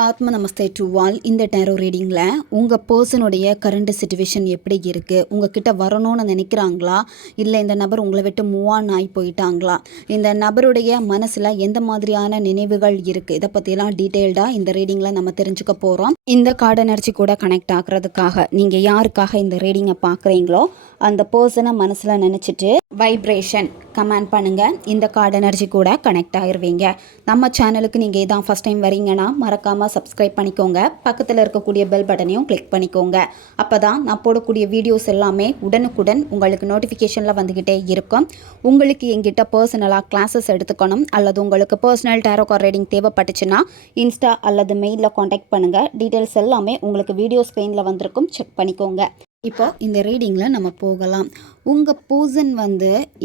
ஆத்ம நமஸ்தே to all. இந்த tarot ரீடிங்கில் உங்கள் பர்சனுடைய கரண்ட் சுச்சுவேஷன் எப்படி இருக்குது, உங்ககிட்ட வரணும்னு நினைக்கிறாங்களா, இல்லை இந்த நபர் உங்களை விட்டு மூவ் ஆன் ஆகி போயிட்டாங்களா, இந்த நபருடைய மனசில் எந்த மாதிரியான நினைவுகள் இருக்குது, இதை பற்றிலாம் டீட்டெயில்டாக இந்த ரீடிங்கில் நம்ம தெரிஞ்சுக்க போகிறோம். இந்த கார்டு எனர்ஜி கூட கனெக்ட் ஆகிறதுக்காக நீங்கள் யாருக்காக இந்த ரீடிங்கை பார்க்குறீங்களோ அந்த பர்சனை மனசில் நினச்சிட்டு வைப்ரேஷன் கமெண்ட் பண்ணுங்கள். இந்த கார்டு எனர்ஜி கூட கனெக்ட் ஆகிருவீங்க. நம்ம சேனலுக்கு நீங்கள் இதான் ஃபஸ்ட் டைம் வரீங்கன்னா மறக்காமல் சப்ஸ்கிரைப் பண்ணிக்கோங்க. பக்கத்தில் இருக்கக்கூடிய பெல் பட்டனையும் கிளிக் பண்ணிக்கோங்க. அப்போ தான் நான் போடக்கூடிய வீடியோஸ் எல்லாமே உடனுக்குடன் உங்களுக்கு நோட்டிஃபிகேஷனில் வந்துக்கிட்டே இருக்கும். உங்களுக்கு எங்கிட்ட பர்சனலாக கிளாஸஸ் எடுத்துக்கணும் அல்லது உங்களுக்கு பர்சனல் டேரோ கார்டு ரீடிங் தேவைப்பட்டுச்சுன்னா இன்ஸ்டா அல்லது மெயிலில் காண்டாக்ட் பண்ணுங்கள். டீட்டெயில்ஸ் எல்லாமே உங்களுக்கு வீடியோ ஸ்க்ரீனில் வந்திருக்கும், செக் பண்ணிக்கோங்க. இப்போ இந்த ரீடிங்கில் நம்ம போகலாம். உங்கள் பர்சன்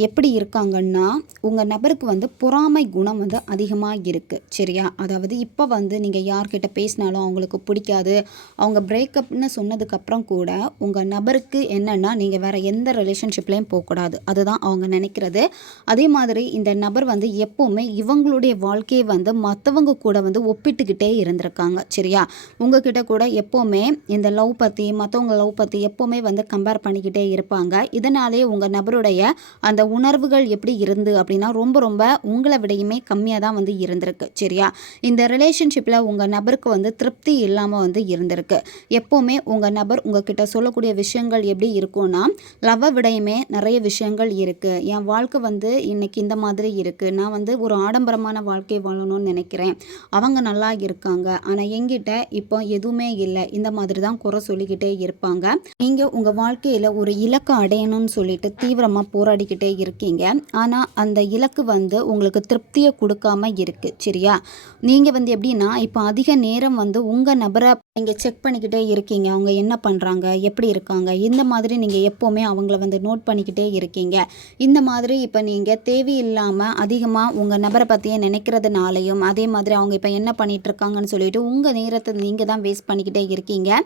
எப்படி இருக்காங்கன்னா, உங்கள் நபருக்கு பொறாமை குணம் அதிகமாக இருக்குது. சரியா? அதாவது இப்போ நீங்கள் யார்கிட்ட பேசினாலும் அவங்களுக்கு பிடிக்காது. அவங்க பிரேக்கப்னு சொன்னதுக்கப்புறம் கூட உங்கள் நபருக்கு என்னென்னா நீங்கள் வேறு எந்த ரிலேஷன்ஷிப்லேயும் போகக்கூடாது, அதுதான் அவங்க நினைக்கிறது. அதே மாதிரி இந்த நபர் எப்போவுமே இவங்களுடைய வாழ்க்கையை மற்றவங்க கூட ஒப்பிட்டுக்கிட்டே இருந்திருக்காங்க. சரியா? உங்ககிட்ட கூட எப்போவுமே இந்த லவ் பற்றி, மற்றவங்க லவ் பற்றி எப்போவுமே கம்பேர் பண்ணிக்கிட்டே இருப்பாங்க. இதனாலே உங்கள் நபருடைய அந்த உணர்வுகள் எப்படி இருந்து அப்படின்னா ரொம்ப உங்களை விடையுமே கம்மியாக தான் இருந்திருக்கு. சரியா? இந்த ரிலேஷன்ஷிப்பில் உங்கள் நபருக்கு திருப்தி இல்லாமல் இருந்திருக்கு. எப்போவுமே உங்கள் நபர் உங்ககிட்ட சொல்லக்கூடிய விஷயங்கள் எப்படி இருக்கும்னா, லவ்வை விடையுமே நிறைய விஷயங்கள் இருக்குது. என் வாழ்க்கை இன்னைக்கு இந்த மாதிரி இருக்குது, நான் ஒரு ஆடம்பரமான வாழ்க்கை வாழணும்னு நினைக்கிறேன், அவங்க நல்லா இருக்காங்க, ஆனால் என்கிட்ட இப்போ எதுவுமே இல்லை, இந்த மாதிரி தான் குறை சொல்லிக்கிட்டே இருப்பாங்க. நீங்கள் உங்கள் வாழ்க்கையில் ஒரு இலக்கை அடையணும்னு சொல்லிட்டு தீவிரமாக போராடிக்கிட்டே இருக்கீங்க. ஆனால் அந்த இலக்கு உங்களுக்கு திருப்தியை கொடுக்காம இருக்குது. சரியா? நீங்கள் எப்படின்னா இப்போ அதிக நேரம் உங்கள் நபரை நீங்கள் செக் பண்ணிக்கிட்டே இருக்கீங்க. அவங்க என்ன பண்ணுறாங்க, எப்படி இருக்காங்க, இந்த மாதிரி நீங்கள் எப்போவுமே அவங்கள நோட் பண்ணிக்கிட்டே இருக்கீங்க. இந்த மாதிரி இப்போ நீங்கள் தேவையில்லாமல் அதிகமாக உங்கள் நபரை பற்றியே நினைக்கிறதுனாலையும், அதே மாதிரி அவங்க இப்போ என்ன பண்ணிகிட்டு இருக்காங்கன்னு சொல்லிட்டு உங்கள் நேரத்தை நீங்கள் தான் வேஸ்ட் பண்ணிக்கிட்டே இருக்கீங்க.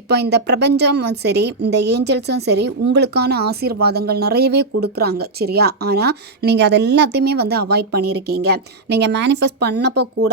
இப்போ இந்த பிரபஞ்சம் சரி, இந்த ஏஞ்சல்ஸும் சரி உங்களுக்கான ஆசீர்வாதங்கள் நிறையவே கொடுக்குறாங்க. சரியா? ஆனால் நீங்கள் அது எல்லாத்தையுமே அவாய்ட் பண்ணியிருக்கீங்க. நீங்கள் மேனிஃபெஸ்ட் பண்ணப்போ கூட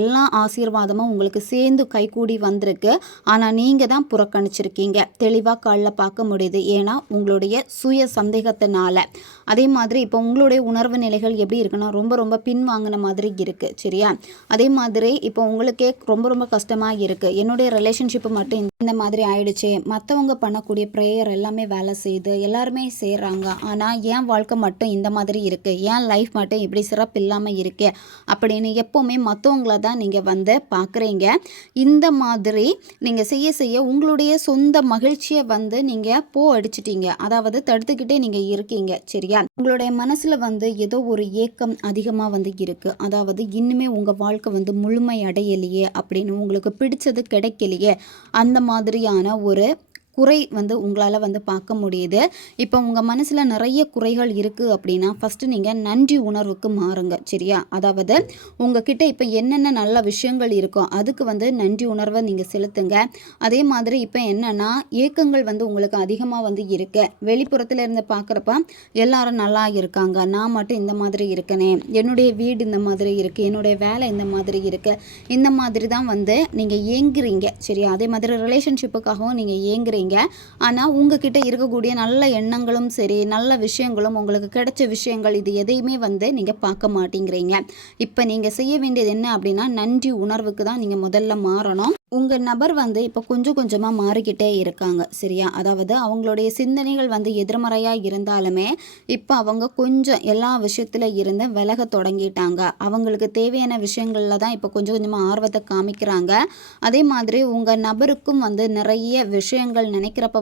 எல்லா ஆசீர்வாதமும் உங்களுக்கு சேர்ந்து கைகூடி வந்திருக்கு. ஆனால் நீங்கள் தான் புறக்கணிச்சிருக்கீங்க. தெளிவாக காலில் பார்க்க முடியுது. ஏன்னா உங்களுடைய சுய சந்தேகத்தினால. அதே மாதிரி இப்போ உங்களுடைய உணர்வு நிலைகள் எப்படி இருக்குன்னா ரொம்ப பின்வாங்கின மாதிரி இருக்குது. சரியா? அதே மாதிரி இப்போ உங்களுக்கே ரொம்ப கஷ்டமாக இருக்குது. என்னுடைய ரிலேஷன்ஷிப்பு மட்டும் இந்த மாதிரி ஆயிடுச்சு, மற்றவங்க பண்ணக்கூடிய ப்ரேயர் எல்லாமே வேலை செய்யுது, எல்லாருமே செய்கிறாங்க, ஆனால் என் வாழ்க்கை மட்டும் இந்த மாதிரி இருக்குது, என் லைஃப் மட்டும் இப்படி சிறப்பு இல்லாமல் இருக்குது அப்படின்னு எப்போவுமே மற்றவங்கள தான் நீங்கள் பார்க்குறீங்க. இந்த மாதிரி நீங்கள் செய்ய உங்களுடைய சொந்த மகிழ்ச்சியை நீங்கள் அடிச்சிட்டீங்க. அதாவது தடுத்துக்கிட்டே நீங்கள் இருக்கீங்க. சரியா? உங்களுடைய மனசில் ஏதோ ஒரு ஏக்கம் அதிகமாக இருக்குது. அதாவது இன்னுமே உங்கள் வாழ்க்கை முழுமை அடையலையே, அப்படின்னு உங்களுக்கு பிடிச்சது கிடைக்கலையே, அந்த மாதிரியான ஒரு குறை உங்களால் பார்க்க முடியுது. இப்போ உங்கள் மனசில் நிறைய குறைகள் இருக்குது அப்படின்னா ஃபஸ்ட்டு நீங்கள் நன்றி உணர்வுக்கு மாறுங்க. சரியா? அதாவது உங்ககிட்ட இப்போ என்னென்ன நல்ல விஷயங்கள் இருக்கோ அதுக்கு நன்றி உணர்வை நீங்கள் செலுத்துங்க. அதே மாதிரி இப்போ என்னென்னா ஏக்கங்கள் உங்களுக்கு அதிகமாக இருக்கு. வெளிப்புறத்தில் இருந்து பார்க்குறப்ப எல்லாரும் நல்லா இருக்காங்க, நான் மட்டும் இந்த மாதிரி இருக்கனே, என்னுடைய வீடு இந்த மாதிரி இருக்குது, என்னுடைய வேலை இந்த மாதிரி இருக்குது, இந்த மாதிரி தான் நீங்கள் ஏங்குறீங்க. சரியா? அதே மாதிரி ரிலேஷன்ஷிப்புக்காகவும் நீங்கள் ஏங்குறீங்க. ஆனால் உங்ககிட்ட இருக்கக்கூடிய நல்ல எண்ணங்களும் சரி, நல்ல விஷயங்களும், உங்களுக்கு கிடைச்ச விஷயங்கள், இது எதையுமே நீங்கள் பார்க்க மாட்டேங்கிறீங்க. இப்போ நீங்கள் செய்ய வேண்டியது என்ன அப்படின்னா, நன்றி உணர்வுக்கு தான் நீங்கள் முதல்ல மாறணும். உங்கள் நபர் இப்போ கொஞ்சம் கொஞ்சமாக மாறிக்கிட்டே இருக்காங்க. சரியா? அதாவது அவங்களுடைய சிந்தனைகள் எதிர்மறையாக இருந்தாலுமே இப்போ அவங்க கொஞ்சம் எல்லா விஷயத்தில் இருந்து விலக தொடங்கிட்டாங்க. அவங்களுக்கு தேவையான விஷயங்களில் தான் இப்போ கொஞ்சம் கொஞ்சமாக ஆர்வத்தை காமிக்கிறாங்க. அதே மாதிரி உங்கள் நபருக்கும் நிறைய விஷயங்கள் நினைக்கிறப்ப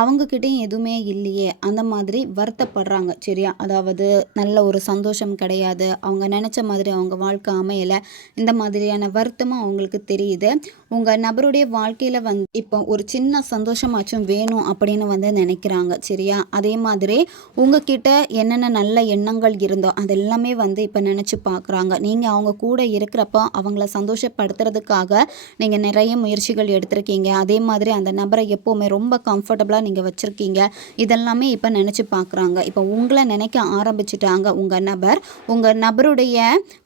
அவங்கக்கிட்டையும் எதுவுமே இல்லையே, அந்த மாதிரி வருத்தப்படுறாங்க. சரியா? அதாவது நல்ல ஒரு சந்தோஷம் கிடையாது, அவங்க நினச்ச மாதிரி அவங்க வாழ்க்கை அமையலை, இந்த மாதிரியான வருத்தமும் அவங்களுக்கு தெரியுது. உங்கள் நபருடைய வாழ்க்கையில் இப்போ ஒரு சின்ன சந்தோஷமாச்சும் வேணும் அப்படின்னு நினைக்கிறாங்க. சரியா? அதே மாதிரி உங்ககிட்ட என்னென்ன நல்ல எண்ணங்கள் இருந்தோ அதெல்லாமே இப்போ நினச்சி பார்க்குறாங்க. நீங்கள் அவங்க கூட இருக்கிறப்போ அவங்கள சந்தோஷப்படுத்துறதுக்காக நீங்கள் நிறைய முயற்சிகள் எடுத்திருக்கீங்க. அதே மாதிரி அந்த நபரை எப்போவுமே ரொம்ப கம்ஃபர்டபுளாக நீங்கள் வச்சுருக்கீங்க. இதெல்லாமே இப்போ நினச்சி பார்க்குறாங்க. இப்போ உங்களை நினைக்க ஆரம்பிச்சிட்டாங்க உங்கள் நபர். உங்கள் நபருடைய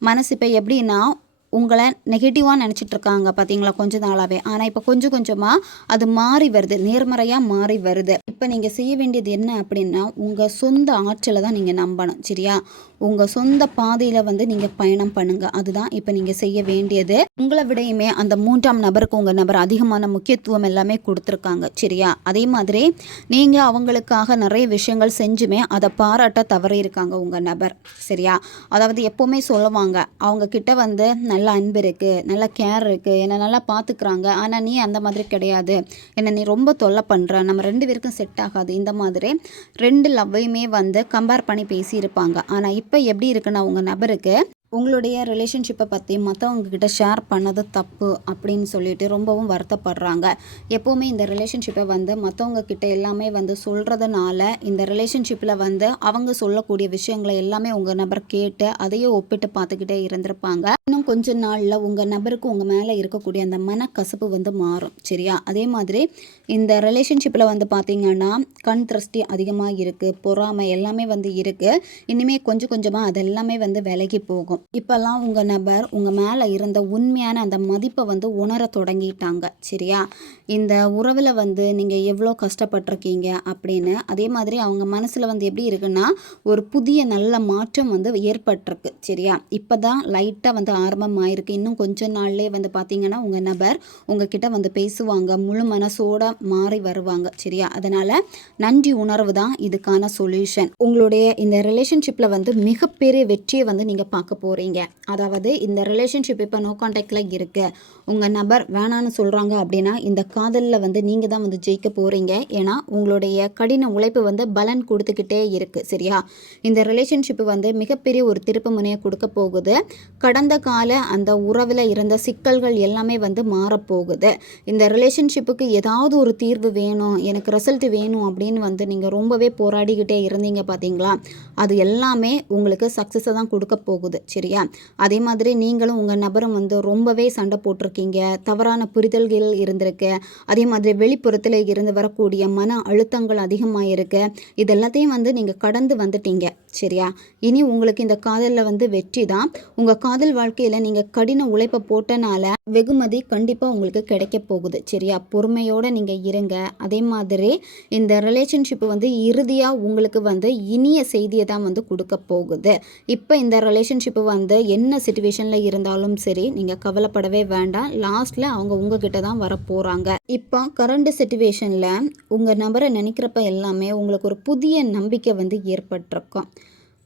மனசு இப்போ எப்படின்னா உங்களை நெகட்டிவாக நினச்சிட்டு இருக்காங்க பார்த்தீங்களா கொஞ்ச நாளாகவே. ஆனால் இப்போ கொஞ்சம் கொஞ்சமாக அது மாறி வருது, நேர்மறையாக மாறி வருது. இப்போ நீங்கள் செய்ய வேண்டியது என்ன அப்படின்னா, உங்கள் சொந்த ஆற்றலை தான் நீங்கள் நம்பணும். சரியா? உங்கள் சொந்த பாதையில் வந்து நீங்கள் பயணம் பண்ணுங்கள். அதுதான் இப்போ நீங்கள் செய்ய வேண்டியது. உங்களை விடையுமே அந்த 3ஆம் நபருக்கு உங்கள் நபர் அதிகமான முக்கியத்துவம் எல்லாமே கொடுத்துருக்காங்க. சரியா? அதே மாதிரி நீங்கள் அவங்களுக்காக நிறைய விஷயங்கள் செஞ்சுமே அதை பாராட்ட தவறி இருக்காங்க உங்கள் நபர். சரியா? அதாவது எப்போவுமே சொல்லுவாங்க, அவங்க கிட்ட வந்து நல்ல அன்பு இருக்குது, நல்ல கேர் இருக்குது, என்னை நல்லா பார்த்துக்கிறாங்க. ஆனால் நீ அந்த மாதிரி கிடையாது, என்னை நீ ரொம்ப தொல்லை பண்ணுற, நம்ம 2 பேருக்கும் செட் ஆகாது. இந்த மாதிரி 2 லவ்வையுமே வந்து கம்பேர் பண்ணி பேசியிருப்பாங்க. ஆனால் இப்போ எப்படி இருக்குன்னா உங்கள் நபருக்கு உங்களுடைய ரிலேஷன்ஷிப்பை பற்றி மற்றவங்க கிட்ட ஷேர் பண்ணது தப்பு அப்படின்னு சொல்லிட்டு ரொம்பவும் வருத்தப்படுறாங்க. எப்போவுமே இந்த ரிலேஷன்ஷிப்பை வந்து மற்றவங்க கிட்ட எல்லாமே வந்து சொல்கிறதுனால இந்த ரிலேஷன்ஷிப்பில் வந்து அவங்க சொல்லக்கூடிய விஷயங்களை எல்லாமே உங்கள் நபர் கேட்டு அதையே ஒப்பிட்டு பார்த்துக்கிட்டே இருந்திருப்பாங்க. இன்னும் கொஞ்ச நாளில் உங்கள் நபருக்கு உங்கள் மேலே இருக்கக்கூடிய அந்த மனக்கசப்பு வந்து மாறும். சரியா? அதே மாதிரி இந்த ரிலேஷன்ஷிப்பில் வந்து பார்த்திங்கன்னா கண் திருஷ்டி அதிகமாக இருக்குது, பொறாமை எல்லாமே வந்து இருக்குது. இனிமேல் கொஞ்சம் கொஞ்சமாக அதெல்லாமே வந்து விலகி போகும். இப்போல்லாம் உங்கள் நபர் உங்கள் மேலே இருந்த உண்மையான அந்த மதிப்பை வந்து உணர தொடங்கிட்டாங்க. சரியா? இந்த உறவில் வந்து நீங்கள் எவ்வளோ கஷ்டப்பட்டிருக்கீங்க அப்படின்னு. அதே மாதிரி அவங்க மனசில் வந்து எப்படி இருக்குன்னா ஒரு புதிய நல்ல மாற்றம் வந்து ஏற்பட்டிருக்கு. சரியா? இப்போ தான் லைட்டாக வந்து ஆரம்பமாயிருக்கு. இன்னும் கொஞ்ச நாள்லேயே வந்து பார்த்திங்கன்னா உங்கள் நபர் உங்ககிட்ட வந்து பேசுவாங்க, முழு மனசோட மாறி வருவாங்க. சரியா? அதனால் நன்றி உணர்வு தான் இதுக்கான சொல்யூஷன். உங்களுடைய இந்த ரிலேஷன்ஷிப்பில் வந்து மிகப்பெரிய வெற்றியை வந்து நீங்கள் பார்க்க போகிறீங்க. அதாவது இந்த ரிலேஷன்ஷிப் இப்போ நோ கான்டாக்டில் இருக்குது, உங்கள் நபர் வேணான்னு சொல்கிறாங்க அப்படின்னா இந்த காதலில் வந்து நீங்கள் தான் வந்து ஜெயிக்க போகிறீங்க. ஏன்னா உங்களுடைய கடின உழைப்பு வந்து பலன் கொடுத்துக்கிட்டே இருக்குது. சரியா? இந்த ரிலேஷன்ஷிப்பு வந்து மிகப்பெரிய ஒரு திருப்பு முனையை கொடுக்க போகுது. கடந்த கால அந்த உறவில் இருந்த சிக்கல்கள் எல்லாமே வந்து மாறப்போகுது. இந்த ரிலேஷன்ஷிப்புக்கு ஏதாவது ஒரு தீர்வு வேணும், எனக்கு ரிசல்ட் வேணும் அப்படின்னு வந்து நீங்கள் ரொம்பவே போராடிக்கிட்டே இருந்தீங்க பார்த்தீங்களா, அது எல்லாமே உங்களுக்கு சக்ஸஸை தான் கொடுக்க போகுது. சரியா? அதே மாதிரி நீங்களும் உங்கள் நபரும் வந்து ரொம்பவே சண்டை போட்டிருக்கீங்க, தவறான புரிதல்கள் இருந்திருக்கு. அதே மாதிரி வெளிப்புறத்தில் இருந்து வரக்கூடிய மன அழுத்தங்கள் அதிகமாக இருக்கு. இது எல்லாத்தையும் வந்து நீங்கள் கடந்து வந்துட்டீங்க. சரியா? இனி உங்களுக்கு இந்த காதலில் வந்து வெற்றி தான். உங்கள் காதல் வாழ்க்கையில் நீங்கள் கடின உழைப்பை போட்டனால வெகுமதி கண்டிப்பாக உங்களுக்கு கிடைக்க போகுது. சரியா? பொறுமையோடு நீங்கள் இருங்க. அதே மாதிரி இந்த ரிலேஷன்ஷிப்பு வந்து இறுதியாக உங்களுக்கு வந்து இனிய செய்தியை தான் வந்து கொடுக்க போகுது. இப்போ இந்த ரிலேஷன்ஷிப்பு வந்து என்ன சிச்சுவேஷனில் இருந்தாலும் சரி நீங்கள் கவலைப்படவே வேண்டாம். லாஸ்ட்டில் அவங்க உங்ககிட்ட தான் வர போகிறாங்க. இப்போ கரண்ட் சிச்சுவேஷனில் உங்கள் நபரை நினைக்கிறப்ப எல்லாமே உங்களுக்கு ஒரு புதிய நம்பிக்கை வந்து ஏற்பட்டிருக்கும்.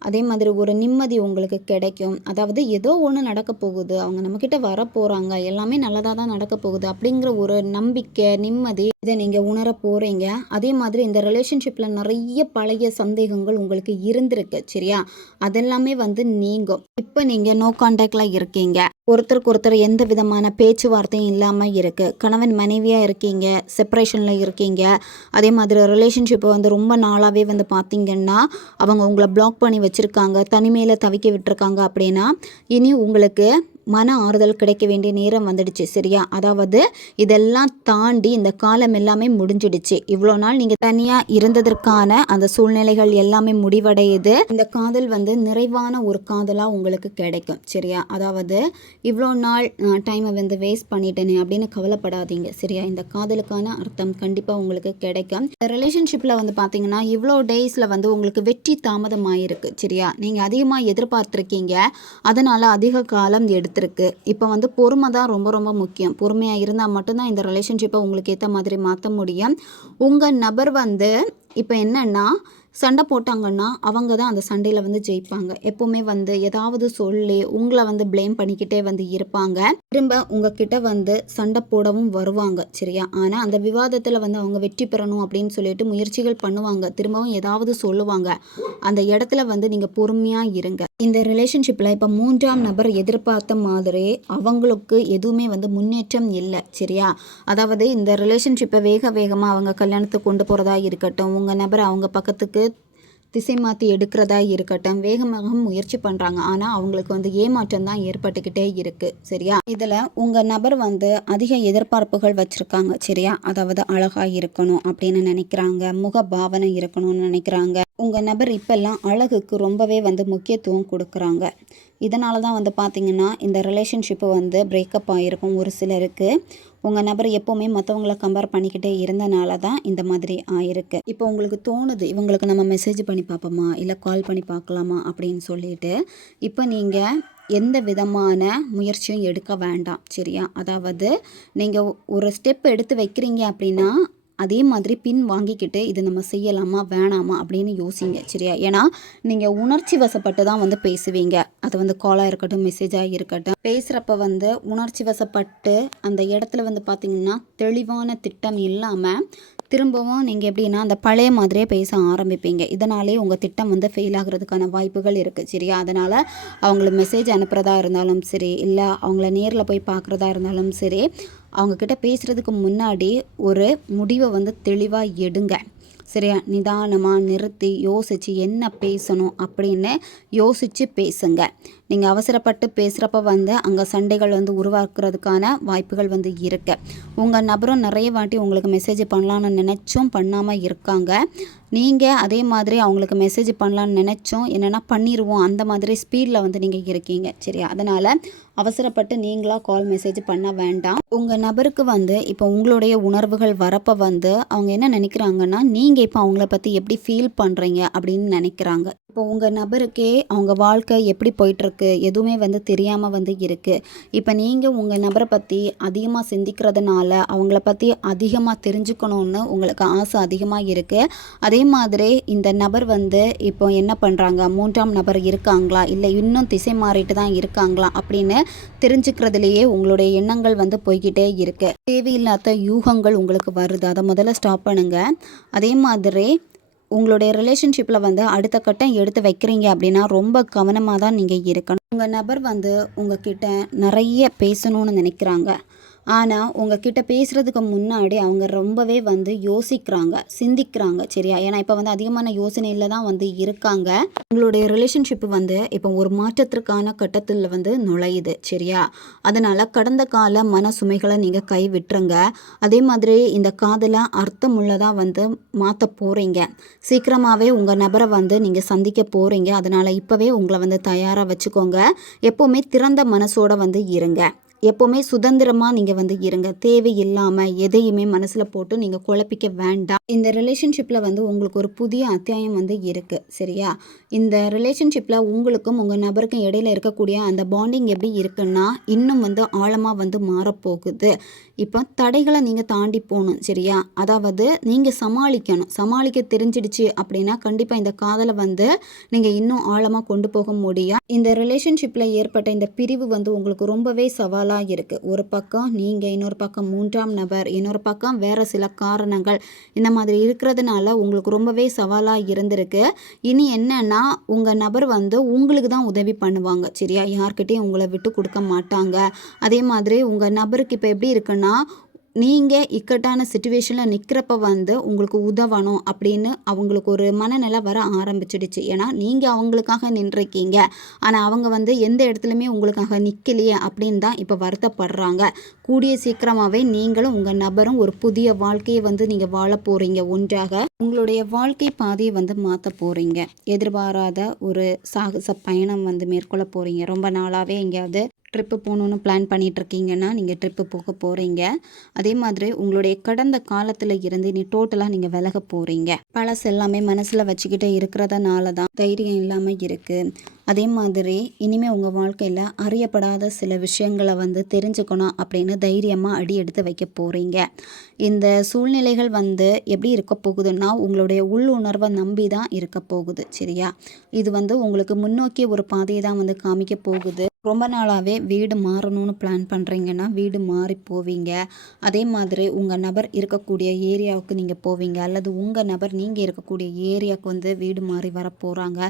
அதே மாதிரி ஒரு நிம்மதி உங்களுக்கு கிடைக்கும். அதாவது ஏதோ ஒன்று நடக்க போகுது, அவங்க நம்மக்கிட்ட வர போகிறாங்க, எல்லாமே நல்லதாக தான் நடக்க போகுது அப்படிங்கிற ஒரு நம்பிக்கை, நிம்மதி இதை நீங்கள் உணர போகிறீங்க. அதே மாதிரி இந்த ரிலேஷன்ஷிப்பில் நிறைய பழைய சந்தேகங்கள் உங்களுக்கு இருந்திருக்கு. சரியா? அதெல்லாமே வந்து நீங்கும். இப்போ நீங்கள் நோ கான்டாக்டில் இருக்கீங்க, ஒருத்தருக்கு ஒருத்தர் எந்த விதமான பேச்சுவார்த்தையும் இல்லாமல் இருக்குது. கணவன் மனைவியாக இருக்கீங்க, செப்பரேஷனில் இருக்கீங்க. அதே மாதிரி ரிலேஷன்ஷிப்பை வந்து ரொம்ப நாளாகவே வந்து பார்த்திங்கன்னா அவங்க உங்களை பிளாக் பண்ணி வச்சுருக்காங்க, தனிமையில் தவிக்க விட்டுருக்காங்க அப்படின்னா இனி உங்களுக்கு மன ஆறுதல் கிடைக்க வேண்டிய நேரம் வந்துடுச்சு. சரியா? அதாவது இதெல்லாம் தாண்டி இந்த காலம் எல்லாமே முடிஞ்சிடுச்சு. இவ்வளோ நாள் நீங்கள் தனியாக இருந்ததற்கான அந்த சூழ்நிலைகள் எல்லாமே முடிவடையுது. இந்த காதல் வந்து நிறைவான ஒரு காதலாக உங்களுக்கு கிடைக்கும். சரியா? அதாவது இவ்வளோ நாள் டைமை வந்து வேஸ்ட் பண்ணிட்டேனே அப்படின்னு கவலைப்படாதீங்க. சரியா? இந்த காதலுக்கான அர்த்தம் கண்டிப்பாக உங்களுக்கு கிடைக்கும். இந்த ரிலேஷன்ஷிப்பில் வந்து பார்த்தீங்கன்னா இவ்வளோ டேஸில் வந்து உங்களுக்கு வெற்றி தாமதமாயிருக்கு. சரியா? நீங்கள் அதிகமாக எதிர்பார்த்துருக்கீங்க, அதனால் அதிக காலம் எடுத்து இருக்கு. இப்போ வந்து பொறுமை தான் ரொம்ப ரொம்ப முக்கியம். பொறுமையாக இருந்தால் மட்டும்தான் இந்த ரிலேஷன்ஷிப்பை உங்களுக்கு ஏற்ற மாதிரி மாற்ற முடியும். உங்கள் நபர் வந்து இப்போ என்னன்னா சண்டை போட்டாங்கன்னா அவங்க தான் அந்த சண்டையில் வந்து ஜெயிப்பாங்க. எப்போவுமே வந்து ஏதாவது சொல்லி உங்களை வந்து ப்ளேம் பண்ணிக்கிட்டே வந்து இருப்பாங்க. திரும்ப உங்ககிட்ட வந்து சண்டை போடவும் வருவாங்க. சரியா? ஆனால் அந்த விவாதத்தில் வந்து அவங்க வெற்றி பெறணும் அப்படின்னு சொல்லிட்டு முயற்சிகள் பண்ணுவாங்க, திரும்பவும் ஏதாவது சொல்லுவாங்க. அந்த இடத்துல வந்து நீங்கள் பொறுமையாக இருங்க. இந்த ரிலேஷன்ஷிப்பில் இப்போ 3ஆம் நபர் எதிர்பார்த்த மாதிரி அவங்களுக்கு எதுவுமே வந்து முன்னேற்றம் இல்லை. சரியா? அதாவது இந்த ரிலேஷன்ஷிப்பை வேகமாக அவங்க கல்யாணத்துக்கு கொண்டு போகிறதா இருக்கட்டும், உங்கள் நபர் அவங்க பக்கத்துக்கு திசை மாற்றி எடுக்கிறதா இருக்கட்டும், வேகமாக முயற்சி பண்ணுறாங்க. ஆனால் அவங்களுக்கு வந்து ஏமாற்றம் தான் ஏற்பட்டுக்கிட்டே இருக்குது. சரியா? இதில் உங்கள் நபர் வந்து அதிக எதிர்பார்ப்புகள் வச்சுருக்காங்க. சரியா? அதாவது அழகாக இருக்கணும் அப்படின்னு நினைக்கிறாங்க, முக பாவனை இருக்கணும்னு நினைக்கிறாங்க. உங்கள் நபர் இப்போல்லாம் அழகுக்கு ரொம்பவே வந்து முக்கியத்துவம் கொடுக்குறாங்க. இதனால தான் வந்து பார்த்திங்கன்னா இந்த ரிலேஷன்ஷிப்பு வந்து பிரேக்கப் ஆகிருக்கும் ஒரு சிலருக்கு. உங்கள் நபர் எப்போவுமே மற்றவங்கள கம்பேர் பண்ணிக்கிட்டே இருந்தனால தான் இந்த மாதிரி ஆயிருக்கு. இப்போ உங்களுக்கு தோணுது, இவங்களுக்கு நம்ம மெசேஜ் பண்ணி பார்ப்போமா, இல்லை கால் பண்ணி பார்க்கலாமா அப்படின்னு சொல்லிட்டு. இப்போ நீங்கள் எந்த விதமான முயற்சியும் எடுக்க வேண்டாம். சரியா? அதாவது நீங்கள் ஒரு ஸ்டெப் எடுத்து வைக்கிறீங்க அப்படின்னா அதே மாதிரி பின் வாங்கிக்கிட்டு இது நம்ம செய்யலாமா வேணாமா அப்படின்னு யோசிங்க. சரியா? ஏன்னா நீங்கள் உணர்ச்சி வசப்பட்டு தான் வந்து பேசுவீங்க. அது வந்து காலாக இருக்கட்டும், மெசேஜாக இருக்கட்டும். பேசுகிறப்ப வந்து உணர்ச்சி வசப்பட்டு அந்த இடத்துல வந்து பார்த்திங்கன்னா தெளிவான திட்டம் இல்லாமல் திரும்பவும் நீங்கள் எப்படின்னா அந்த பழைய மாதிரியே பேச ஆரம்பிப்பீங்க. இதனாலே உங்கள் திட்டம் வந்து ஃபெயில் ஆகிறதுக்கான வாய்ப்புகள் இருக்குது. சரியா? அதனால் அவங்கள மெசேஜ் அனுப்புகிறதா இருந்தாலும் சரி, இல்லை அவங்கள நேரில் போய் பார்க்குறதா இருந்தாலும் சரி, அவங்கக்கிட்ட பேசுகிறதுக்கு முன்னாடி ஒரு முடிவை வந்து தெளிவாக எடுங்க. சரியா? நிதானமாக நிறுத்தி யோசித்து என்ன பேசணும் அப்படின்னு யோசித்து பேசுங்க. நீங்கள் அவசரப்பட்டு பேசுகிறப்ப வந்து அங்கே சண்டைகள் வந்து உருவாக்குறதுக்கான வாய்ப்புகள் வந்து இருக்குது. உங்கள் நபரும் நிறைய வாட்டி உங்களுக்கு மெசேஜ் பண்ணலான்னு நினச்சும் பண்ணாமல் இருக்காங்க. நீங்கள் அதே மாதிரி அவங்களுக்கு மெசேஜ் பண்ணலான்னு நினச்சோம் என்னென்னா பண்ணிடுவோம் அந்த மாதிரி ஸ்பீடில் வந்து நீங்கள் இருக்கீங்க. சரியா? அதனால் அவசரப்பட்டு நீங்களாக கால் மெசேஜ் பண்ண வேண்டாம். உங்கள் நபருக்கு வந்து இப்போ உங்களுடைய உணர்வுகள் வரப்போ வந்து அவங்க என்ன நினைக்கிறாங்கன்னா, நீங்கள் இப்போ அவங்கள பற்றி எப்படி ஃபீல் பண்ணுறீங்க அப்படின்னு நினைக்கிறாங்க. இப்போ உங்கள் நபருக்கே அவங்க வாழ்க்கை எப்படி போயிட்டுருக்கு எதுவுமே வந்து தெரியாமல் வந்து இருக்குது. இப்போ நீங்கள் உங்கள் நபரை பற்றி அதிகமாக சிந்திக்கிறதுனால அவங்கள பற்றி அதிகமாக தெரிஞ்சுக்கணுன்னு உங்களுக்கு ஆசை அதிகமாக இருக்குது. அதே மாதிரி இந்த நபர் வந்து இப்போ என்ன பண்ணுறாங்க, மூன்றாம் நபர் இருக்காங்களா, இல்லை இன்னும் திசை மாறிட்டு தான் இருக்காங்களா அப்படின்னு தெரிஞ்சுக்கிறதுலையே உங்களுடைய எண்ணங்கள் வந்து போய்கிட்டே இருக்குது. தேவையில்லாத யூகங்கள் உங்களுக்கு வருது, அதை முதல்ல ஸ்டாப் பண்ணுங்கள். அதே மாதிரி உங்களுடைய ரிலேஷன்ஷிப்பில் வந்து அடுத்த கட்டம் எடுத்து வைக்கிறீங்க அப்படின்னா ரொம்ப கவனமாக தான் நீங்கள் இருக்கணும். உங்கள் நபர் வந்து உங்ககிட்ட நிறைய பேசணும்னு நினைக்கிறாங்க. ஆனால் உங்ககிட்ட பேசுகிறதுக்கு முன்னாடி அவங்க ரொம்பவே வந்து யோசிக்கிறாங்க, சிந்திக்கிறாங்க. சரியா? ஏன்னா இப்போ வந்து அதிகமான யோசனையில் தான் வந்து இருக்காங்க. உங்களுடைய ரிலேஷன்ஷிப்பு வந்து இப்போ ஒரு மாற்றத்திற்கான கட்டத்தில் வந்து நுழையுது. சரியா? அதனால் கடந்த கால மன சுமைகளை நீங்கள் கை விட்டுருங்க. அதே மாதிரி இந்த காதலை அர்த்தமுள்ளதாக வந்து மாற்ற போகிறீங்க. சீக்கிரமாகவே உங்கள் நபரை வந்து நீங்கள் சந்திக்க போகிறீங்க. அதனால் இப்போவே உங்களை வந்து தயாராக வச்சுக்கோங்க. எப்போவுமே திறந்த மனசோட வந்து இருங்க. எப்போவுமே சுதந்திரமாக நீங்கள் வந்து இருங்க. தேவையில்லாமல் எதையுமே மனசில் போட்டு நீங்கள் குழப்பிக்க வேண்டாம். இந்த ரிலேஷன்ஷிப்பில் வந்து உங்களுக்கு ஒரு புதிய அத்தியாயம் வந்து இருக்குது. சரியா? இந்த ரிலேஷன்ஷிப்பில் உங்களுக்கும் உங்கள் நபருக்கும் இடையில இருக்கக்கூடிய அந்த பாண்டிங் எப்படி இருக்குன்னா இன்னும் வந்து ஆழமாக வந்து மாறப்போகுது. இப்போ தடைகளை நீங்கள் தாண்டி போகணும். சரியா? அதாவது நீங்கள் சமாளிக்கணும். சமாளிக்க தெரிஞ்சிடுச்சு அப்படின்னா கண்டிப்பாக இந்த காதலை வந்து நீங்கள் இன்னும் ஆழமாக கொண்டு போக முடியும். இந்த ரிலேஷன்ஷிப்பில் ஏற்பட்ட இந்த பிரிவு வந்து உங்களுக்கு ரொம்பவே சவாலாக இருக்குது. ஒரு பக்கம் நீங்கள், இன்னொரு பக்கம் மூன்றாம் நபர், இன்னொரு பக்கம் வேறு சில காரணங்கள், இந்த மாதிரி இருக்கிறதுனால உங்களுக்கு ரொம்பவே சவாலாக இருந்திருக்கு. இனி என்னன்னா உங்கள் நபர் வந்து உங்களுக்கு தான் உதவி பண்ணுவாங்க. சரியா? யார்கிட்டையும் உங்களை விட்டு கொடுக்க மாட்டாங்க. அதே மாதிரி உங்கள் நபருக்கு இப்போ எப்படி இருக்குன்னா நீங்கள் இக்கட்டான சுச்சுவேஷனில் நிற்கிறப்ப வந்து உங்களுக்கு உதவணும் அப்படின்னு அவங்களுக்கு ஒரு மனநிலை வர ஆரம்பிச்சிடுச்சு. ஏன்னா நீங்கள் அவங்களுக்காக நின்றுருக்கீங்க, ஆனால் அவங்க வந்து எந்த இடத்துலையுமே உங்களுக்காக நிற்கலையே அப்படின்னு தான் இப்போ வருத்தப்படுறாங்க. கூடிய சீக்கிரமாகவே நீங்களும் உங்கள் நபரும் ஒரு புதிய வாழ்க்கையை வந்து நீங்கள் வாழ போகிறீங்க. ஒன்றாக உங்களுடைய வாழ்க்கை பாதையை வந்து மாற்ற போகிறீங்க. எதிர்பாராத ஒரு சாகச பயணம் வந்து மேற்கொள்ள போகிறீங்க. ரொம்ப நாளாகவே எங்கேயாவது ட்ரிப்பு போகணுன்னு பிளான் பண்ணிகிட்ருக்கீங்கன்னா நீங்கள் ட்ரிப்பு போக போகிறீங்க. அதே மாதிரி உங்களுடைய கடந்த காலத்தில் இருந்து நீ டோட்டலாக நீங்கள் விலக போகிறீங்க. பழசு எல்லாமே மனசில் வச்சுக்கிட்டே இருக்கிறதுனால தான் தைரியம் இல்லாமல் இருக்குது. அதே மாதிரி இனிமேல் உங்கள் வாழ்க்கையில் அறியப்படாத சில விஷயங்களை வந்து தெரிஞ்சுக்கணும் அப்படின்னு தைரியமாக அடி எடுத்து வைக்க போகிறீங்க. இந்த சூழ்நிலைகள் வந்து எப்படி இருக்க போகுதுன்னா உங்களுடைய உள்ளுணர்வை நம்பி தான் இருக்க போகுது. சரியா? இது வந்து உங்களுக்கு முன்னோக்கிய ஒரு பாதையை தான் வந்து காமிக்க போகுது. ரொம்ப நாளாகவே வீடு மாறணும்னு பிளான் பண்ணுறீங்கன்னா வீடு மாறி போவீங்க. அதே மாதிரி உங்கள் நபர் இருக்கக்கூடிய ஏரியாவுக்கு நீங்கள் போவீங்க, அல்லது உங்கள் நபர் நீங்கள் இருக்கக்கூடிய ஏரியாவுக்கு வந்து வீடு மாறி வர போகிறாங்க.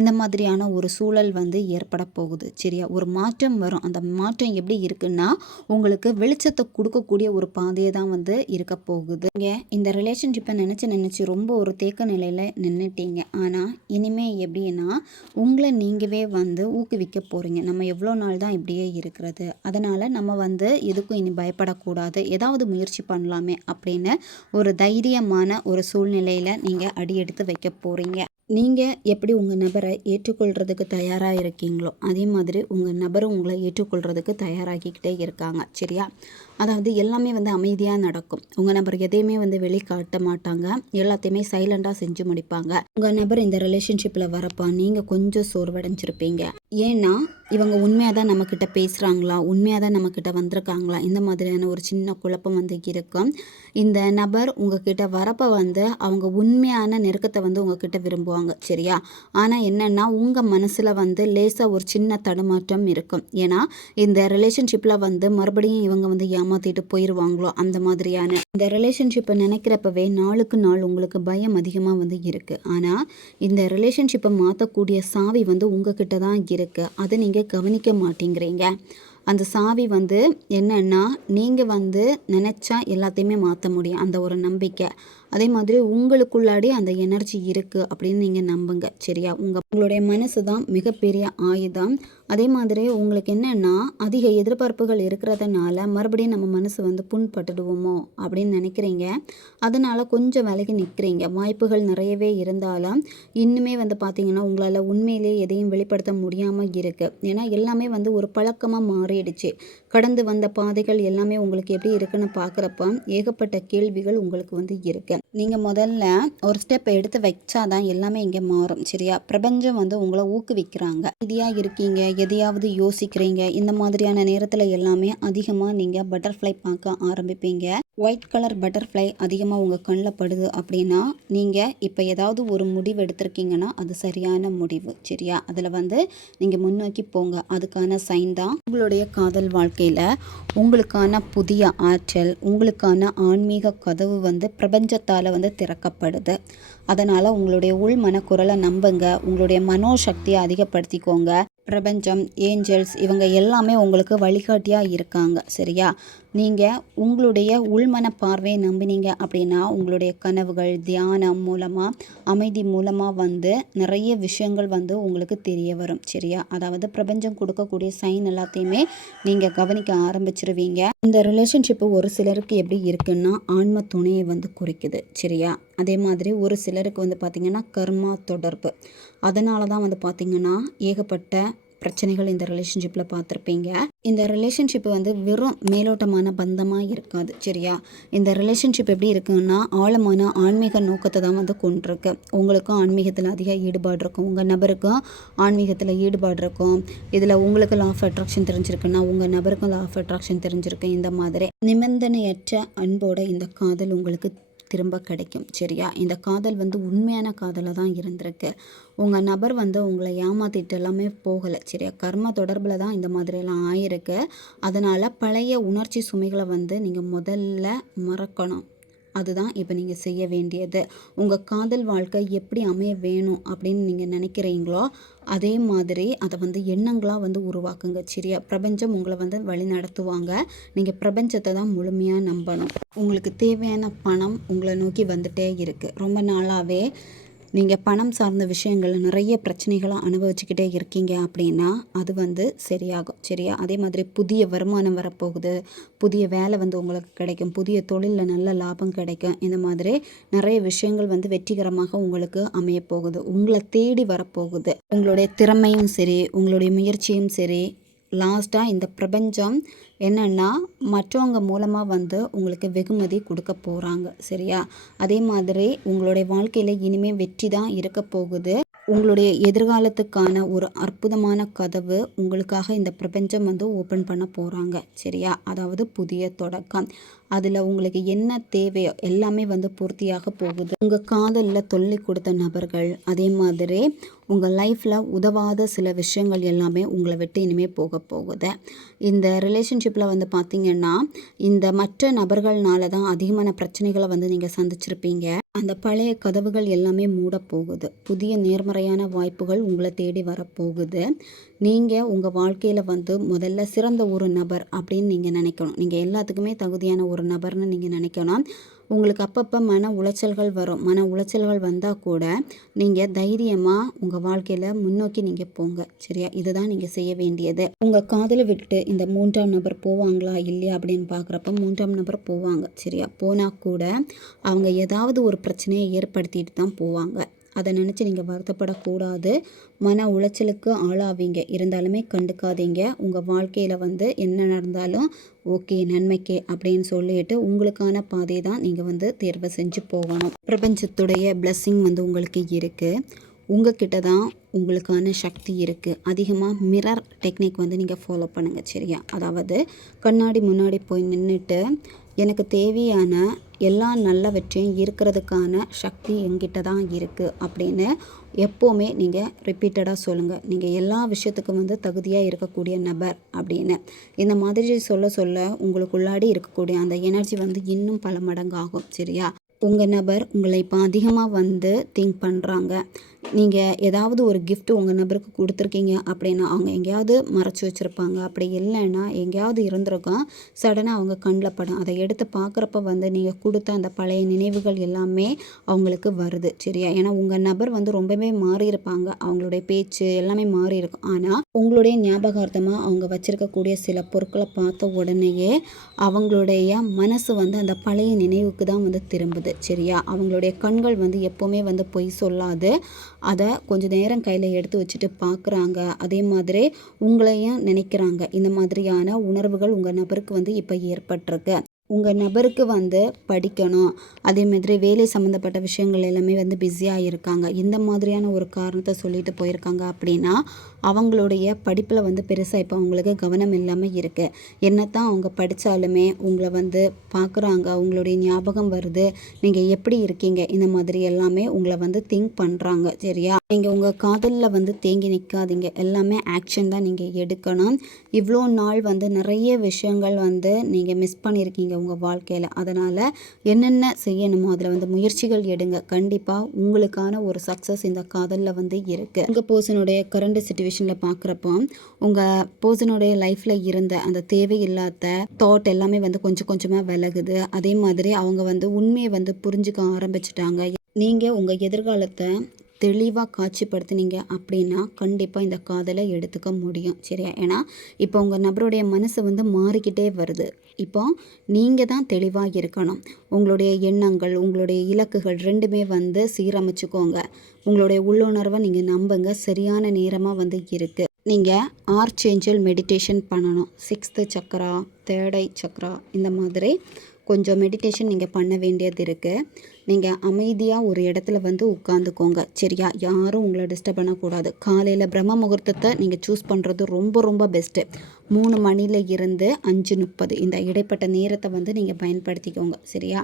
இந்த மாதிரியான ஒரு சூழல் வந்து ஏற்பட போகுது. சரியா, ஒரு மாற்றம் வரும். அந்த மாற்றம் எப்படி இருக்குன்னா உங்களுக்கு வெளிச்சத்தை கொடுக்கக்கூடிய ஒரு பாதையை தான் வந்து இருக்க போகுது. நீங்கள் இந்த ரிலேஷன்ஷிப்பை நினச்சி ரொம்ப ஒரு தேக்க நிலையில் நின்றுட்டீங்க. ஆனால் இனிமே எப்படின்னா உங்களை நீங்கவே வந்து ஊக்குவிக்க போகிறீங்க. நம்ம எவ்வளோ நாள் தான் இப்படியே இருக்கிறது, அதனால் நம்ம வந்து எதுக்கும் இனி பயப்படக்கூடாது, ஏதாவது முயற்சி பண்ணலாமே அப்படின்னு ஒரு தைரியமான ஒரு சூழ்நிலையில் நீங்கள் அடியெடுத்து வைக்க போகிறீங்க. நீங்கள் எப்படி உங்கள் நபரை ஏற்றுக்கொள்கிறதுக்கு தயாராக இருக்கீங்களோ அதே மாதிரி உங்கள் நபரும் உங்களை ஏற்றுக்கொள்கிறதுக்கு தயாராகிக்கிட்டே இருக்காங்க. சரியா, அதாவது எல்லாமே வந்து அமைதியாக நடக்கும். உங்கள் நபர் எதையுமே வந்து வெளிக்காட்ட மாட்டாங்க, எல்லாத்தையுமே சைலண்டாக செஞ்சு முடிப்பாங்க. உங்கள் நபர் இந்த ரிலேஷன்ஷிப்பில் வரப்போ நீங்கள் கொஞ்சம் சோர்வடைஞ்சிருப்பீங்க. ஏன்னா இவங்க உண்மையாக தான் நம்மக்கிட்ட பேசுகிறாங்களா, உண்மையாக தான் நம்மக்கிட்ட வந்திருக்காங்களா, இந்த மாதிரியான ஒரு சின்ன குழப்பம் வந்து இருக்கும். இந்த நபர் உங்ககிட்ட வரப்போ வந்து அவங்க உண்மையான நெருக்கத்தை வந்து உங்ககிட்ட விரும்புவாங்க. சரியா, ஆனால் என்னென்னா உங்கள் மனசில் வந்து லேசாக ஒரு சின்ன தடுமாற்றம் இருக்கும். ஏன்னா இந்த ரிலேஷன்ஷிப்பில் வந்து மறுபடியும் இவங்க வந்து ஏமாற்றிட்டு போயிடுவாங்களோ அந்த மாதிரியான இந்த ரிலேஷன்ஷிப்பை நினைக்கிறப்பவே நாளுக்கு நாள் உங்களுக்கு பயம் அதிகமாக வந்து இருக்குது. ஆனால் இந்த ரிலேஷன்ஷிப்பை மாற்றக்கூடிய சாவி வந்து உங்ககிட்ட தான் இருக்குது. அதை நீங்கள் கவனிக்க மாட்டேங்கிறீங்க. அந்த சாவி வந்து என்னென்னா நீங்கள் வந்து நினச்சா எல்லாத்தையுமே மாற்ற முடியும், அந்த ஒரு நம்பிக்கை. அதே மாதிரி உங்களுக்குள்ளாடி அந்த எனர்ஜி இருக்குது அப்படின்னு நீங்கள் நம்புங்க. சரியா, உங்களுடைய மனசு தான் மிகப்பெரிய ஆயுதம். அதே மாதிரி உங்களுக்கு என்னென்னா அதிக எதிர்பார்ப்புகள் இருக்கிறதுனால மறுபடியும் நம்ம மனசு வந்து புண்பட்டுடுவோமோ அப்படின்னு நினைக்கிறீங்க. அதனால் கொஞ்சம் விலகி நிற்கிறீங்க. வாய்ப்புகள் நிறையவே இருந்தாலும் இன்னுமே வந்து பார்த்தீங்கன்னா உங்களால் உண்மையிலே எதையும் வெளிப்படுத்த முடியாமல் இருக்குது. ஏன்னா எல்லாமே வந்து ஒரு பழக்கமாக மாறிடுச்சு. கடந்து வந்த பாதைகள் எல்லாமே உங்களுக்கு எப்படி இருக்குன்னு பார்க்குறப்ப ஏகப்பட்ட கேள்விகள் உங்களுக்கு வந்து இருக்குது. நீங்கள் முதல்ல ஒரு ஸ்டெப் எடுத்து வச்சாதான் எல்லாமே இங்கே மாறும். சரியா, பிரபஞ்சம் வந்து உங்களை ஊக்குவிக்கிறாங்க. இதையாக இருக்கீங்க, எதையாவது யோசிக்கிறீங்க, இந்த மாதிரியான நேரத்தில் எல்லாமே அதிகமாக நீங்கள் பட்டர்ஃப்ளை பார்க்க ஆரம்பிப்பீங்க. ஒயிட் கலர் பட்டர்ஃப்ளை அதிகமாக உங்கள் கண்ணில் படுது அப்படின்னா நீங்கள் இப்போ ஏதாவது ஒரு முடிவு எடுத்திருக்கீங்கன்னா அது சரியான முடிவு. சரியா, அதில் வந்து நீங்கள் முன்னோக்கி போங்க, அதுக்கான சைன் தான். உங்களுடைய காதல் வாழ்க்கையில் உங்களுக்கான புதிய ஆற்றல், உங்களுக்கான ஆன்மீக கதவு வந்து பிரபஞ்சத்தால் வந்து திறக்கப்படுது. அதனால் உங்களுடைய உள் மனக்குரலை நம்புங்க, உங்களுடைய மனோசக்தியை அதிகப்படுத்திக்கோங்க. பிரபஞ்சம், ஏஞ்சல்ஸ் இவங்க எல்லாமே உங்களுக்கு வழிகாட்டியாக இருக்காங்க. சரியா, நீங்கள் உங்களுடைய உள்மன பார்வையை நம்பினீங்க அப்படின்னா உங்களுடைய கனவுகள் தியானம் மூலமாக, அமைதி மூலமாக வந்து நிறைய விஷயங்கள் வந்து உங்களுக்கு தெரிய வரும். சரியா, அதாவது பிரபஞ்சம் கொடுக்கக்கூடிய சைன் எல்லாத்தையுமே நீங்கள் கவனிக்க ஆரம்பிச்சிருவீங்க. இந்த ரிலேஷன்ஷிப்பு ஒரு சிலருக்கு எப்படி இருக்குன்னா ஆன்ம துணையை வந்து குறிக்குது. சரியா, அதே மாதிரி ஒரு சிலருக்கு வந்து பார்த்திங்கன்னா கர்மா தொடர்பு. அதனால தான் வந்து பார்த்திங்கன்னா ஏகப்பட்ட பிரச்சனைகள் இந்த ரிலேஷன்ஷிப்பில் பார்த்துருப்பீங்க. இந்த ரிலேஷன்ஷிப்பு வந்து வெறும் மேலோட்டமான பந்தமாக இருக்காது. சரியா, இந்த ரிலேஷன்ஷிப் எப்படி இருக்குன்னா ஆழமான ஆன்மீக நோக்கத்தை தான் வந்து கொண்டிருக்கு. உங்களுக்கும் ஆன்மீகத்தில் அதிக ஈடுபாடு இருக்கும், உங்கள் நபருக்கும் ஆன்மீகத்தில் ஈடுபாடு இருக்கும். இதில் உங்களுக்கு லா ஆஃப் அட்ராக்ஷன் தெரிஞ்சிருக்குன்னா உங்கள் நபருக்கும் லா ஆஃப் அட்ராக்ஷன் தெரிஞ்சிருக்கு. இந்த மாதிரி நிபந்தனையற்ற அன்போட இந்த காதல் உங்களுக்கு திரும்ப கிடைக்கும். சரியா, இந்த காதல் வந்து உண்மையான காதலாக தான் இருந்திருக்கு. உங்கள் நபர் வந்து உங்களை ஏமாற்றிட்டு எல்லாமே போகலை. சரியா, கர்ம தொடர்பில் தான் இந்த மாதிரியெல்லாம் ஆயிருக்கு. அதனால் பழைய உணர்ச்சி சுமைகளை வந்து நீங்கள் முதல்ல மறக்கணும். அதுதான் இப்போ நீங்கள் செய்ய வேண்டியது. உங்கள் காதல் வாழ்க்கை எப்படி அமைய வேணும் அப்படின்னு நீங்கள் நினைக்கிறீங்களோ அதே மாதிரி அதை வந்து எண்ணங்களாக வந்து உருவாக்குங்க. சரியா, பிரபஞ்சம் உங்களை வந்து வழி நடத்துவாங்க. நீங்கள் பிரபஞ்சத்தை தான் முழுமையாக நம்பணும். உங்களுக்கு தேவையான பணம் உங்களை நோக்கி வந்துட்டே இருக்குது. ரொம்ப நாளாகவே நீங்கள் பணம் சார்ந்த விஷயங்கள் நிறைய பிரச்சனைகளை அனுபவிச்சுக்கிட்டே இருக்கீங்க அப்படின்னா அது வந்து சரியாகும். சரியா, அதே மாதிரி புதிய வருமானம் வரப்போகுது, புதிய வேலை வந்து உங்களுக்கு கிடைக்கும், புதிய தொழிலில் நல்ல லாபம் கிடைக்கும். இந்த மாதிரி நிறைய விஷயங்கள் வந்து வெற்றிகரமாக உங்களுக்கு அமையப்போகுது, உங்களை தேடி வரப்போகுது. உங்களுடைய திறமையும் சரி, உங்களுடைய முயற்சியும் சரி, லாஸ்ட்டாக இந்த பிரபஞ்சம் என்னென்னா மற்றவங்க மூலமாக வந்து உங்களுக்கு வெகுமதி கொடுக்க போகிறாங்க. சரியா, அதே மாதிரி உங்களுடைய வாழ்க்கையில் இனிமேல் வெற்றி தான் இருக்க போகுது. உங்களுடைய எதிர்காலத்துக்கான ஒரு அற்புதமான கதவு உங்களுக்காக இந்த பிரபஞ்சம் வந்து ஓப்பன் பண்ண போகிறாங்க. சரியா, அதாவது புதிய தொடக்கம். அதில் உங்களுக்கு என்ன தேவையோ எல்லாமே வந்து பூர்த்தியாக போகுது. உங்கள் காதலில் தொல்லை கொடுத்த நபர்கள், அதே மாதிரி உங்கள் லைஃப்பில் உதவாத சில விஷயங்கள் எல்லாமே உங்களை விட்டு இனிமேல் போக போகுது. இந்த ரிலேஷன்ஷிப்பில் வந்து பார்த்திங்கன்னா இந்த மற்ற நபர்கள்னால தான் அதிகமான பிரச்சனைகளை வந்து நீங்கள் சந்திச்சிருப்பீங்க. அந்த பழைய கதவுகள் எல்லாமே மூட போகுது. புதிய நேர்மறையான வாய்ப்புகள் உங்களை தேடி வரப்போகுது. நீங்கள் உங்கள் வாழ்க்கையில் வந்து முதல்ல சிறந்த ஒரு நபர் அப்படின்னு நீங்கள் நினைக்கணும். நீங்கள் எல்லாத்துக்குமே தகுதியான ஒரு நபர்னு நீங்கள் நினைக்கணும். உங்களுக்கு அப்பப்போ மன உளைச்சல்கள் வரும். மன உளைச்சல்கள் வந்தால் கூட நீங்கள் தைரியமாக உங்கள் வாழ்க்கையில் முன்னோக்கி நீங்கள் போங்க. சரியா? இதுதான் நீங்கள் செய்ய வேண்டியது. உங்கள் காதலை விட்டு இந்த 3ஆம் நபர் போவாங்களா இல்லையா அப்படின்னு பார்க்குறப்ப 3ஆம் நபர் போவாங்க. சரியா? போனால் கூட அவங்க ஏதாவது ஒரு பிரச்சனையை ஏற்படுத்திட்டு தான் போவாங்க. அதை நினச்சி நீங்கள் வருத்தப்படக்கூடாது. மன உளைச்சலுக்கு ஆளாவீங்க. இருந்தாலுமே கண்டுக்காதீங்க. உங்கள் வாழ்க்கையில் வந்து என்ன நடந்தாலும் ஓகே, நன்மைக்கே அப்படின்னு சொல்லிட்டு உங்களுக்கான பாதையை தான் நீங்கள் வந்து தேர்வு செஞ்சு போகணும். பிரபஞ்சத்துடைய பிளெஸ்ஸிங் வந்து உங்களுக்கு இருக்குது. உங்ககிட்ட தான் உங்களுக்கான சக்தி இருக்குது. அதிகமாக மிரர் டெக்னிக் வந்து நீங்கள் ஃபாலோ பண்ணுங்கள். சரியா? அதாவது கண்ணாடி முன்னாடி போய் நின்றுட்டு எனக்கு தேவையான எல்லா நல்லவற்றையும் இருக்கிறதுக்கான சக்தி என்கிட்ட தான் இருக்குது அப்படின்னு எப்போவுமே நீங்கள் ரிப்பீட்டடாக சொல்லுங்கள். நீங்கள் எல்லா விஷயத்துக்கும் வந்து தகுதியாக இருக்கக்கூடிய நபர் அப்படின்னு. இந்த மாதிரி சொல்ல சொல்ல உங்களுக்குள்ளாடி இருக்கக்கூடிய அந்த எனர்ஜி வந்து இன்னும் பல மடங்கு ஆகும். சரியா? உங்கள் நபர் உங்களை இப்போ அதிகமாக வந்து திங்க் பண்ணுறாங்க. நீங்கள் ஏதாவது ஒரு gift உங்கள் நபருக்கு கொடுத்துருக்கீங்க அப்படின்னா அவங்க எங்கேயாவது மறைச்சி வச்சுருப்பாங்க. அப்படி இல்லைன்னா எங்கேயாவது இருந்திருக்கும். சடனாக அவங்க கண்ணில் படும். அதை எடுத்து பார்க்குறப்ப வந்து நீங்கள் கொடுத்த அந்த பழைய நினைவுகள் எல்லாமே அவங்களுக்கு வருது. சரியா? ஏன்னா உங்கள் நபர் வந்து ரொம்பவே மாறியிருப்பாங்க. அவங்களுடைய பேச்சு எல்லாமே மாறி இருக்கும். ஆனால் உங்களுடைய ஞாபகார்த்தமாக அவங்க வச்சுருக்கக்கூடிய சில பொருட்களை பார்த்த உடனேயே அவங்களுடைய மனசு வந்து அந்த பழைய நினைவுக்கு தான் வந்து திரும்புது. சரியா? அவங்களுடைய கண்கள் வந்து எப்போவுமே வந்து பொய் சொல்லாது. அதை கொஞ்சம் நேரம் கையில் எடுத்து வச்சுட்டு பார்க்குறாங்க. அதே மாதிரி உங்களையும் நினைக்கிறாங்க. இந்த மாதிரியான உணர்வுகள் உங்கள் நபருக்கு வந்து இப்போ ஏற்பட்டிருக்கு. உங்கள் நபருக்கு வந்து படிக்கணும், அதே மாதிரி வேலை சம்மந்தப்பட்ட விஷயங்கள் எல்லாமே வந்து பிஸியாக இருக்காங்க. இந்த மாதிரியான ஒரு காரணத்தை சொல்லிட்டு போயிருக்காங்க அப்படின்னா அவங்களுடைய படிப்பில் வந்து பெருசாக இப்போ அவங்களுக்கு கவனம் இல்லாமல் இருக்குது. என்னத்தான் அவங்க படித்தாலுமே உங்களை வந்து பார்க்குறாங்க, உங்களுடைய ஞாபகம் வருது, நீங்கள் எப்படி இருக்கீங்க, இந்த மாதிரி எல்லாமே உங்களை வந்து திங்க் பண்ணுறாங்க. சரியா? நீங்கள் உங்கள் காதலில் வந்து தேங்கி நிற்காதீங்க. எல்லாமே ஆக்ஷன் தான் நீங்கள் எடுக்கணும். இவ்வளோ நாள் வந்து நிறைய விஷயங்கள் வந்து நீங்கள் மிஸ் பண்ணியிருக்கீங்க உங்கள் வாழ்க்கையில். அதனால் என்னென்ன செய்யணுமோ அதில் வந்து முயற்சிகள் எடுங்க. கண்டிப்பாக உங்களுக்கான ஒரு சக்ஸஸ் இந்த காதலில் வந்து இருக்குது. உங்கள் பர்சனுடைய கரண்ட் சுச்சுவேஷனில் பார்க்குறப்போ உங்கள் பர்சனுடைய லைஃப்பில் இருந்த அந்த தேவையில்லாத தாட் எல்லாமே வந்து கொஞ்சம் கொஞ்சமாக விலகுது. அதே மாதிரி அவங்க வந்து உண்மையை வந்து புரிஞ்சுக்க ஆரம்பிச்சிட்டாங்க. நீங்கள் உங்கள் எதிர்காலத்தை தெளிவாக காட்சிப்படுத்தினீங்க அப்படின்னா கண்டிப்பாக இந்த காதலை எடுத்துக்க முடியும். சரியா? ஏன்னா இப்போ உங்கள் நபருடைய மனசு வந்து மாறிக்கிட்டே வருது. இப்போ நீங்கள் தான் தெளிவாக இருக்கணும். உங்களுடைய எண்ணங்கள், உங்களுடைய இலக்குகள் ரெண்டுமே வந்து சீரமைச்சுக்கோங்க. உங்களுடைய உள்ளுணர்வை நீங்கள் நம்புங்க. சரியான நேரமாக வந்து இருக்குது. நீங்கள் ஆர்ச்சேஞ்சல் மெடிடேஷன் பண்ணணும். 6th சக்கரா, 3rd eye சக்கரா, இந்த மாதிரி கொஞ்சம் மெடிடேஷன் நீங்கள் பண்ண வேண்டியது இருக்குது. நீங்கள் அமைதியாக ஒரு இடத்துல வந்து உட்காந்துக்கோங்க. சரியா? யாரும் உங்களை டிஸ்டர்ப் பண்ணக்கூடாது. காலையில் பிரம்ம முகூர்த்தத்தை நீங்கள் சூஸ் பண்ணுறது ரொம்ப ரொம்ப பெஸ்ட்டு. 3 மணியில் இருந்து 5:30 இந்த இடைப்பட்ட நேரத்தை வந்து நீங்கள் பயன்படுத்திக்கோங்க. சரியா?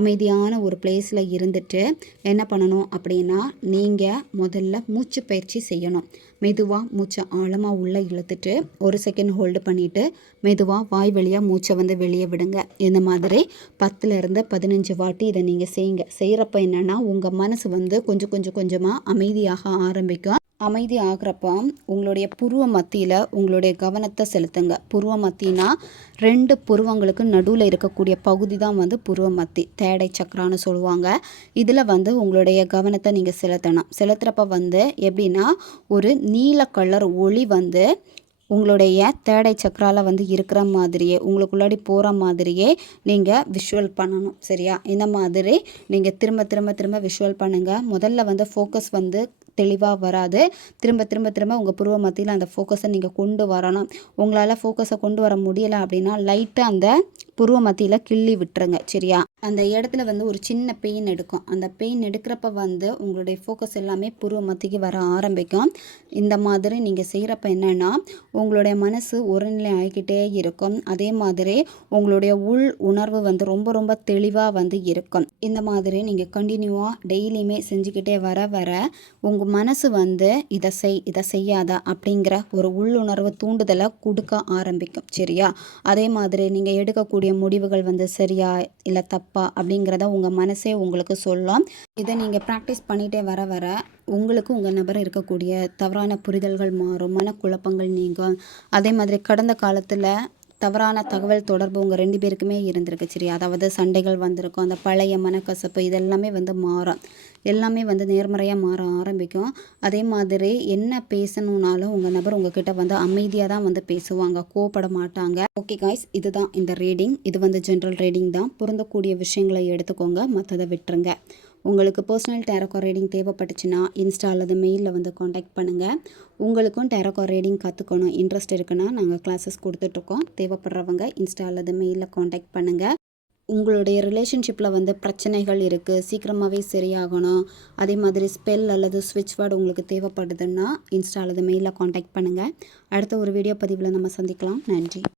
அமைதியான ஒரு பிளேஸில் இருந்துட்டு என்ன பண்ணணும் அப்படின்னா நீங்கள் முதல்ல மூச்சு பயிற்சி செய்யணும். மெதுவாக மூச்சை ஆழமாக உள்ளே இழுத்துட்டு 1 செகண்ட் ஹோல்டு பண்ணிவிட்டு மெதுவாக வாய் வழியாக மூச்சை வந்து வெளியே விடுங்க. இந்த மாதிரி 10லேருந்து 15 வாட்டி இதை நீங்கள் செய்யுங்க. செய்கிறப்ப என்னென்னா உங்கள் மனசு வந்து கொஞ்சம் கொஞ்சமாக அமைதியாக ஆரம்பிக்கும். அமைதி ஆகிறப்ப உங்களுடைய புருவ மத்தியில் உங்களுடைய கவனத்தை செலுத்துங்க. புருவ மத்தினா 2 புருவங்களுக்கு நடுவில் இருக்கக்கூடிய பகுதி தான் வந்து புருவ மத்தி, 3rd eye சக்கரான்னு சொல்லுவாங்க. இதில் வந்து உங்களுடைய கவனத்தை நீங்கள் செலுத்தணும். செலுத்துகிறப்ப வந்து எப்படின்னா ஒரு நீல கலர் ஒளி வந்து உங்களுடைய 3rd eye சக்கராவில் வந்து இருக்கிற மாதிரியே உங்களுக்குள்ளாடி போகிற மாதிரியே நீங்கள் விஷுவல் பண்ணணும். சரியா? இந்த மாதிரி நீங்கள் திரும்ப திரும்ப திரும்ப விஷுவல் பண்ணுங்கள். முதல்ல வந்து ஃபோக்கஸ் வந்து தெளிவாக வராது. திரும்ப திரும்ப திரும்ப உங்கள் புருவ மத்தியில் அந்த ஃபோக்கஸை நீங்கள் கொண்டு வரணும். உங்களால் ஃபோக்கஸை கொண்டு வர முடியலை அப்படின்னா லைட்டாக அந்த புருவ மத்தியில் கிள்ளி விட்டுருங்க. சரியா? அந்த இடத்துல வந்து ஒரு சின்ன பெயின் எடுக்கும். அந்த பெயின் எடுக்கிறப்ப வந்து உங்களுடைய ஃபோக்கஸ் எல்லாமே புருவ மத்திக்கு வர ஆரம்பிக்கும். இந்த மாதிரி நீங்கள் செய்கிறப்ப என்னென்னா உங்களுடைய மனசு ஒருநிலை ஆகிக்கிட்டே இருக்கும். அதே மாதிரி உங்களுடைய உள் உணர்வு வந்து ரொம்ப ரொம்ப தெளிவாக வந்து இருக்கும். இந்த மாதிரி நீங்கள் கண்டினியூவாக டெய்லியுமே செஞ்சுக்கிட்டே வர வர உங்கள் மனசு வந்து இதை செய்யாத அப்படிங்கிற ஒரு உள்ளுணர்வு தூண்டுதலை கொடுக்க ஆரம்பிக்கும். சரியா? அதே மாதிரி நீங்கள் எடுக்கக்கூடிய முடிவுகள் வந்து சரியா இல்லை தப்பா அப்படிங்கிறத உங்கள் மனசே உங்களுக்கு சொல்லும். இதை நீங்கள் ப்ராக்டிஸ் பண்ணிகிட்டே வர வர உங்களுக்கு உங்கள் நபர் இருக்கக்கூடிய தவறான புரிதல்கள் மாறும், மனக்குழப்பங்கள் நீங்கும். அதே மாதிரி கடந்த காலத்தில் தவறான தகவல் தொடர்பு உங்கள் 2 பேருக்குமே இருந்திருக்கு. சரி, அதாவது சண்டைகள் வந்திருக்கும். அந்த பழைய மனக்கசப்பு இதெல்லாமே வந்து மாறும். எல்லாமே வந்து நேர்மறையாக மாற ஆரம்பிக்கும். அதே மாதிரி என்ன பேசணுன்னாலும் உங்கள் நபர் உங்ககிட்ட வந்து அமைதியாக தான் வந்து பேசுவாங்க, கோவப்பட மாட்டாங்க. ஓகே காய்ஸ், இதுதான் இந்த ரீடிங். இது வந்து ஜென்ரல் ரீடிங் தான். பொருந்தக்கூடிய விஷயங்களை எடுத்துக்கோங்க, மற்றதை விட்டுருங்க. உங்களுக்கு பர்சனல் டேரோகா ரீடிங் தேவைப்பட்டுச்சுன்னா இன்ஸ்டா அல்லது மெயிலில் வந்து காண்டாக்ட் பண்ணுங்கள். உங்களுக்கும் டேரோகா ரீடிங் கற்றுக்கணும் இன்ட்ரெஸ்ட் இருக்குன்னா நாங்கள் கிளாஸஸ் கொடுத்துட்ருக்கோம். தேவைப்படுறவங்க இன்ஸ்டா அல்லது மெயிலில் காண்டாக்ட் பண்ணுங்கள். உங்களுடைய ரிலேஷன்ஷிப்பில் வந்து பிரச்சனைகள் இருக்குது, சீக்கிரமாகவே சரியாகணும், அதே மாதிரி ஸ்பெல் அல்லது ஸ்விட்ச் வேர்டு உங்களுக்கு தேவைப்படுதுன்னா இன்ஸ்டா அல்லது மெயிலில் காண்டாக்ட் பண்ணுங்கள். அடுத்த ஒரு வீடியோ பதிவில் நம்ம சந்திக்கலாம். நன்றி.